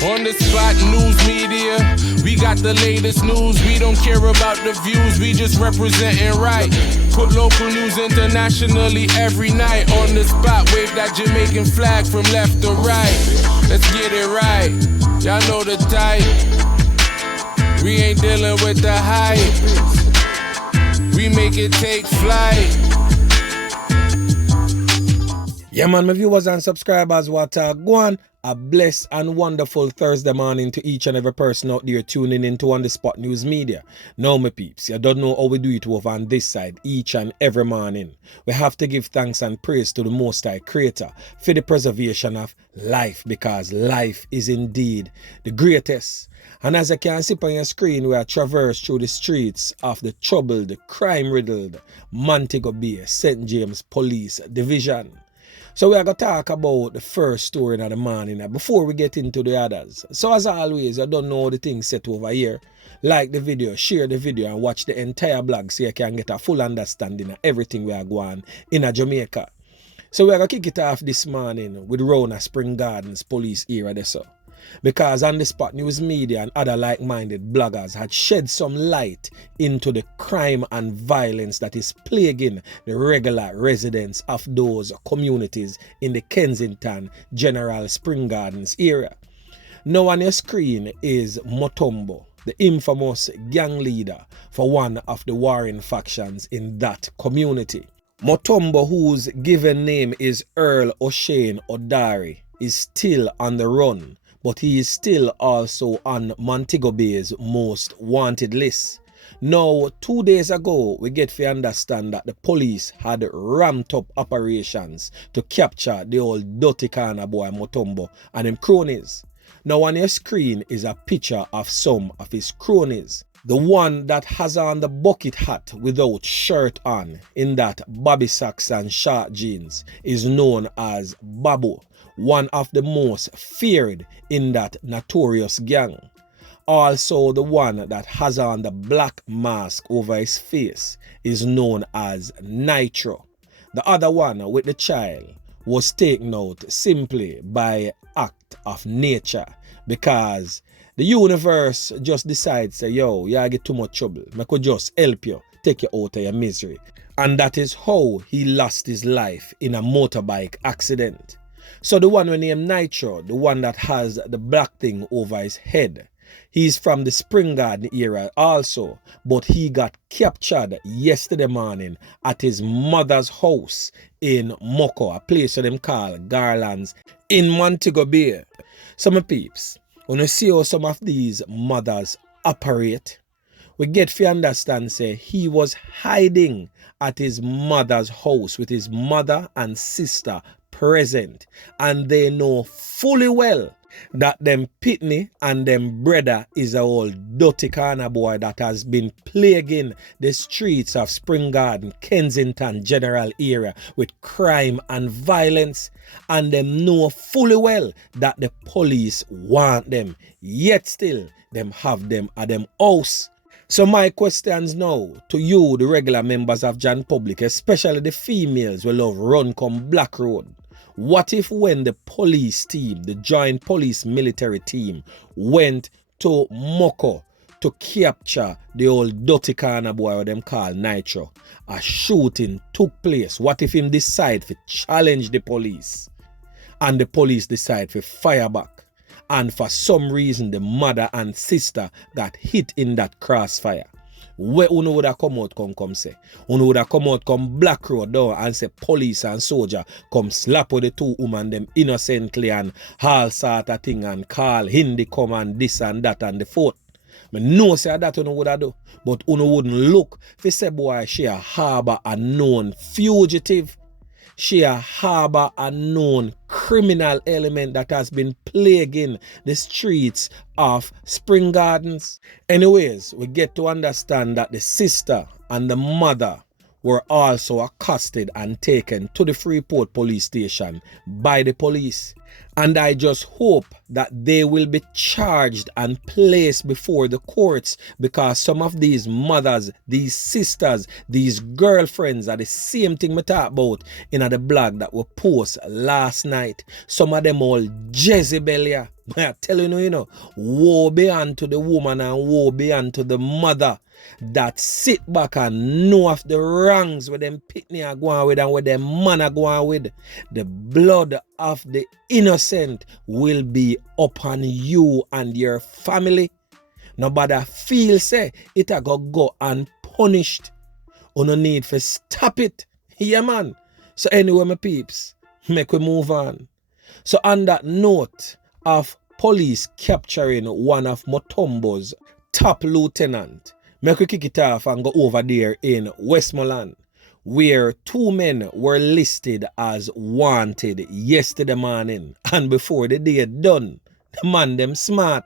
On the spot news media, we got the latest news. We don't care about the views, we just representing right. Put local news internationally every night. On the spot, wave that Jamaican flag from left to right. Let's get it right, y'all know the type. We ain't dealing with the hype. We make it take flight. Yeah man, my viewers and subscribers, what go on. A blessed and wonderful Thursday morning to each and every person out there tuning into On The Spot News Media. Now my peeps, you don't know how we do it over on this side each and every morning. We have to give thanks and praise to the Most High Creator for the preservation of life, because life is indeed the greatest. And as you can see on your screen, we are traversed through the streets of the troubled, crime-riddled Montego Bay St. James Police Division. So we are going to talk about the first story in the morning before we get into the others. So as always, I don't know the things set over here. Like the video, share the video, and watch the entire blog so you can get a full understanding of everything we are going in Jamaica. So we are going to kick it off this morning with Rona Spring Gardens police area. Because On The Spot News Media and other like-minded bloggers had shed some light into the crime and violence that is plaguing the regular residents of those communities in the Kensington General Spring Gardens area. Now on your screen is Mutombo, the infamous gang leader for one of the warring factions in that community. Mutombo, whose given name is Earl O'Shane O'Dari, is still on the run, but he is still also on Montego Bay's most wanted list. Now, 2 days ago, we get to understand that the police had ramped up operations to capture the old dirty corner boy Mutombo and him cronies. Now on your screen is a picture of some of his cronies. The one that has on the bucket hat without shirt on, in that bobby socks and short jeans, is known as Babu, one of the most feared in that notorious gang. Also, the one that has on the black mask over his face is known as Nitro. The other one with the child was taken out simply by act of nature, because the universe just decides, say, yo, you get too much trouble. I could just help you, take you out of your misery. And that is how he lost his life in a motorbike accident. So the one we named Nitro, the one that has the black thing over his head, he's from the Spring Garden area also, but he got captured yesterday morning at his mother's house in Moko, a place that them call Garlands in Montego Bay. So my peeps, when you see how some of these mothers operate, we get to understand, say, he was hiding at his mother's house with his mother and sister present, and they know fully well that them pitney and them brother is a old dirty corner boy that has been plaguing the streets of Spring Garden, Kensington General area with crime and violence, and them know fully well that the police want them, yet still them have them at them house. So my questions now to you, the regular members of Jan Public, especially the females who love run come Black Road. What if when the police team, the joint police military team, went to Moko to capture the old dirty corner boy what them call Nitro, a shooting took place? What if him decide to challenge the police and the police decide to fire back, and for some reason the mother and sister got hit in that crossfire? Where uno would have come out come say? Uno would have come out come Black Road down and say police and soldier come slap with the two women them innocently and all sort of thing and call Hindi come and this and that and the fourth. I know say that uno would have do, but uno wouldn't look for say boy she a harbor a known fugitive. She a harbor a known criminal element that has been plaguing the streets of Spring Gardens. Anyways, we get to understand that the sister and the mother were also accosted and taken to the Freeport police station by the police. And I just hope that they will be charged and placed before the courts, because some of these mothers, these sisters, these girlfriends are the same thing we talk about in the blog that we post last night. Some of them all Jezebel, yeah. I tell you, woe be unto the woman and woe be unto the mother that sit back and know of the wrongs where them pitney are going with and where them man are going with. The blood of the innocent will be upon you and your family. Nobody feel say it a go unpunished. You no need for stop it. Yeah, man. So anyway, my peeps, make we move on. So on that note of police capturing one of Mutombo's top lieutenant, make we kick it off and go over there in Westmoreland, where two men were listed as wanted yesterday morning. And before the day done, the man them smart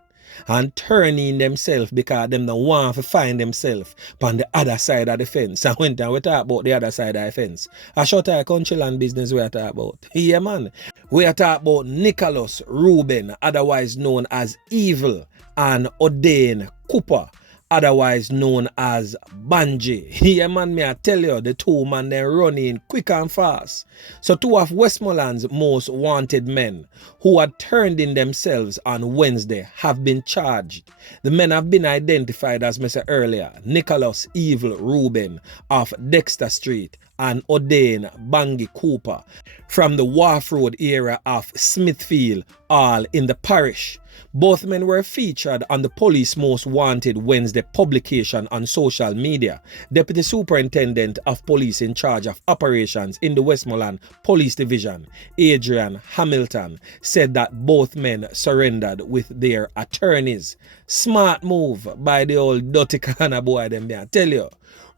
and turning themselves because them don't want to find themselves on the other side of the fence. And when we talk about the other side of the fence, a short time country land business we are talking about. Yeah, man. We are talking about Nicholas Reuben, otherwise known as Evil, and Odain Cooper, otherwise known as Banji. Yeah, man, me I tell you, the two man they running quick and fast. So two of Westmoreland's most wanted men who had turned in themselves on Wednesday have been charged. The men have been identified as I said earlier, Nicholas Evil Reuben of Dexter Street and Odain Bangi Cooper from the Wharf Road area of Smithfield, all in the parish. Both men were featured on the Police Most Wanted Wednesday publication on social media. Deputy Superintendent of Police in charge of operations in the Westmoreland Police Division, Adrian Hamilton, said that both men surrendered with their attorneys. Smart move by the old dirty kind of boy them there, I tell you.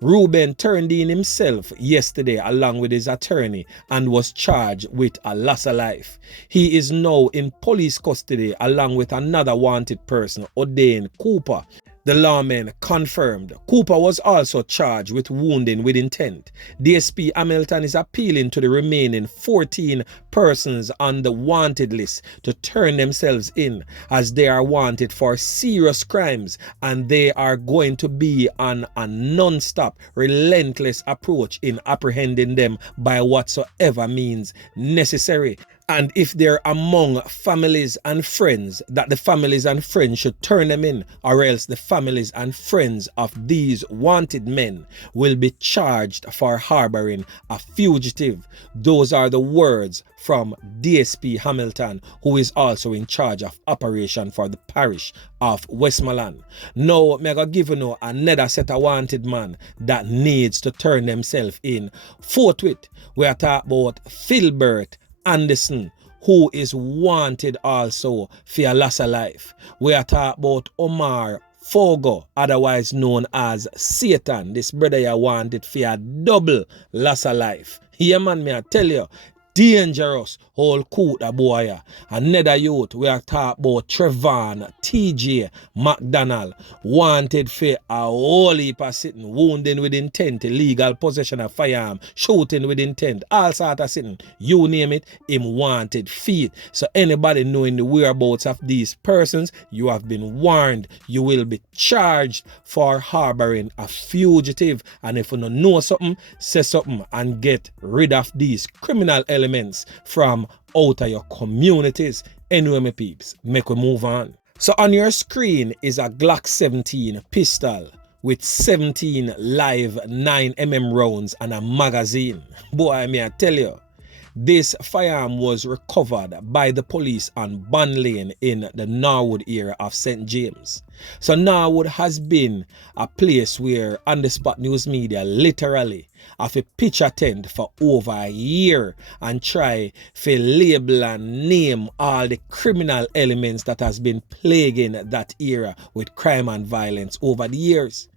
Reuben turned in himself yesterday along with his attorney and was charged with a loss of life. He is now in police custody along with another wanted person, Odain Cooper. The lawmen confirmed. Cooper was also charged with wounding with intent. DSP Hamilton is appealing to the remaining 14 persons on the wanted list to turn themselves in, as they are wanted for serious crimes and they are going to be on a non-stop, relentless approach in apprehending them by whatsoever means necessary. And if they're among families and friends, that the families and friends should turn them in, or else the families and friends of these wanted men will be charged for harboring a fugitive. Those are the words from DSP Hamilton, who is also in charge of operation for the parish of Westmoreland. Now, I'm going to give you another set of wanted man that needs to turn themselves in. Forthwith, we are talking about Philbert Anderson, who is wanted also for a loss of life. We are talking about Omar Fogo, otherwise known as Satan. This brother you wanted for a double loss of life. Yeah, man, me I tell you, dangerous whole coot a boy. Another youth, we are talking about Trevon TJ McDonald, wanted for a whole heap of sitting, wounding with intent, illegal possession of firearm, shooting with intent, all sort of sitting, you name it, him wanted feet. So anybody knowing the whereabouts of these persons, you have been warned. You will be charged for harboring a fugitive. And if you don't know something, say something and get rid of these criminal elements from out of your communities. Anyway, my peeps, make we move on. So on your screen is a Glock 17 pistol with 17 live 9mm rounds and a magazine. Boy, may I tell you, this firearm was recovered by the police on Bond Lane in the Norwood area of St. James. So Norwood has been a place where On The Spot News Media literally have a pitch a tent for over a year and try to label and name all the criminal elements that has been plaguing that era with crime and violence over the years.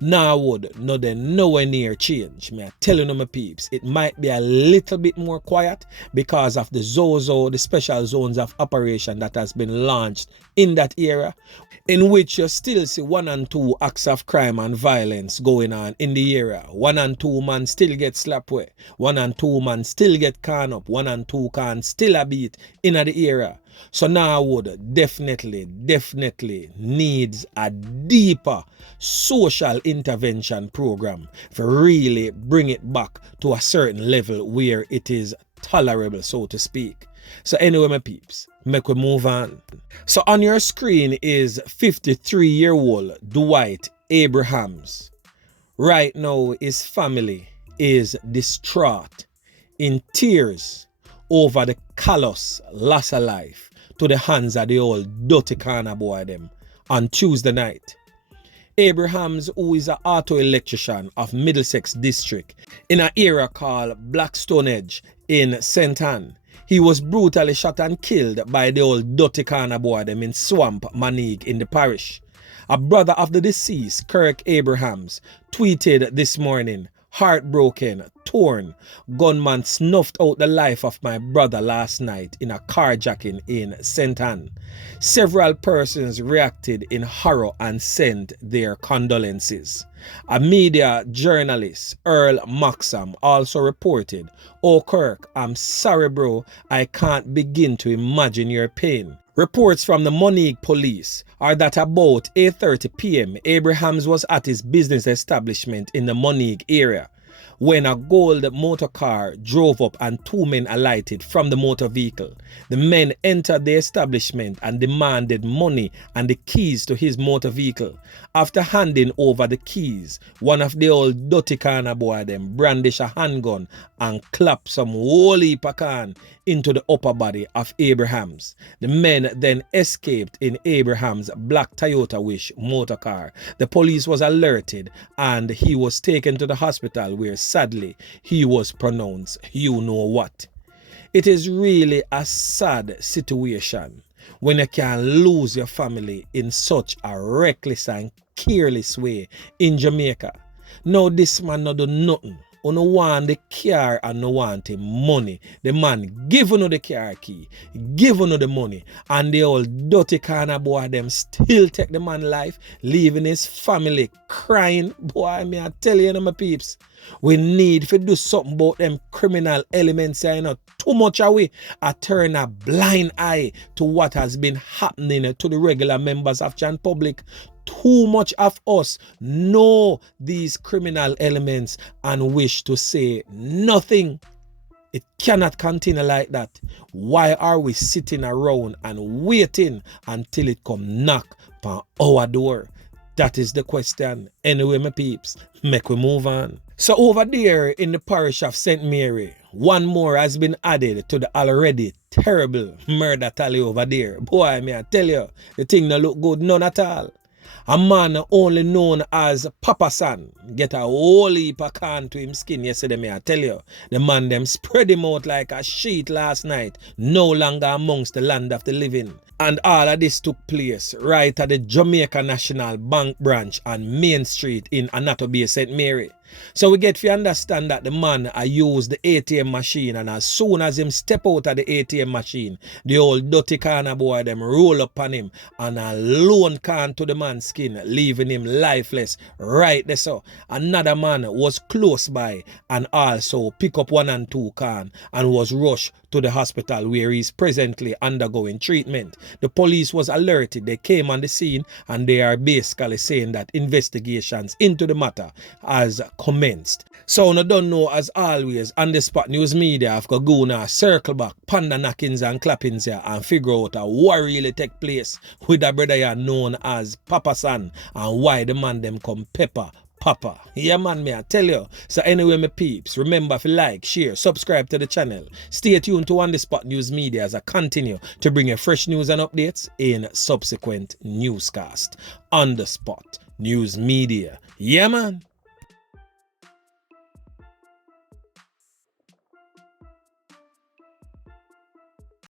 Norwood, no they nowhere near change. Me I tell you, my peeps, it might be a little bit more quiet because of the ZOZO, the special zones of operation that has been launched in that area, in which you still see 1 and 2 acts of crime and violence going on in the area. 1 and 2 man still get slapped away. 1 and 2 man still get can up. 1 and 2 can still a beat in the area. So now would definitely needs a deeper social intervention program to really bring it back to a certain level where it is tolerable, so to speak. So anyway, my peeps, make we move on. So on your screen is 53-year-old Dwight Abrahams. Right now, his family is distraught, in tears over the callous loss of life to the hands of the old dirty corner boy them on Tuesday night. Abrahams, who is an auto electrician of Middlesex District in an area called Blackstone Edge in St. Ann, he was brutally shot and killed by the old dirty corner boy them in Swamp Manig in the parish. A brother of the deceased, Kirk Abrahams, tweeted this morning, "Heartbroken, torn. Gunman snuffed out the life of my brother last night in a carjacking in St. Ann." Several persons reacted in horror and sent their condolences. A media journalist, Earl Maxam, also reported, "Oh Kirk, I'm sorry bro, I can't begin to imagine your pain." Reports from the Monique police are that about 8:30 p.m. Abrahams was at his business establishment in the Monique area when a gold motor car drove up and two men alighted from the motor vehicle. The men entered the establishment and demanded money and the keys to his motor vehicle. After handing over the keys, one of the old dirty corner boy them brandished a handgun and clapped some whole heap of can into the upper body of Abrahams. The men then escaped in Abrahams' black Toyota Wish motor car. The police was alerted and he was taken to the hospital where sadly he was pronounced you know what. It is really a sad situation when you can lose your family in such a reckless and careless way in Jamaica. Now this man no do nothing. You no want the car and no want him money. The man give you the car key, give you the money, and the old dirty corner boy them still take the man life, leaving his family crying. Boy, me I tell you, my peeps, we need to do something about them criminal elements. You know, too much away. I turn a blind eye to what has been happening to the regular members of Jan Public. Too much of us know these criminal elements and wish to say nothing. It cannot continue like that. Why are we sitting around and waiting until it come knock on our door? That is the question. Anyway, my peeps, make we move on. So over there in the parish of St. Mary, one more has been added to the already terrible murder tally over there. Boy, me I tell you, the thing don't look good, none at all. A man only known as Papa San get a whole heap of can to him skin yesterday, me I tell you. The man them spread him out like a sheet last night, no longer amongst the land of the living. And all of this took place right at the Jamaica National Bank branch on Main Street in Anato Bay, St. Mary. So we get to understand that the man used the ATM machine, and as soon as him step out of the ATM machine, the old dirty corner boy them roll up on him and a lone can to the man's skin, leaving him lifeless right there. So another man was close by and also pick up 1 and 2 can and was rushed to the hospital where he is presently undergoing treatment. The police was alerted. They came on the scene and they are basically saying that investigations into the matter has commenced. So I don't know, as always, on the Spot News Media, I've got to go now, circle back, panda knockings and clappings here and figure out what really take place with the brother here known as Papa San and why the man them come pepper Papa. Yeah man, me I tell you. So anyway, my peeps, remember to like, share, subscribe to the channel. Stay tuned to On The Spot News Media as I continue to bring you fresh news and updates in subsequent newscast. On The Spot News Media. Yeah man.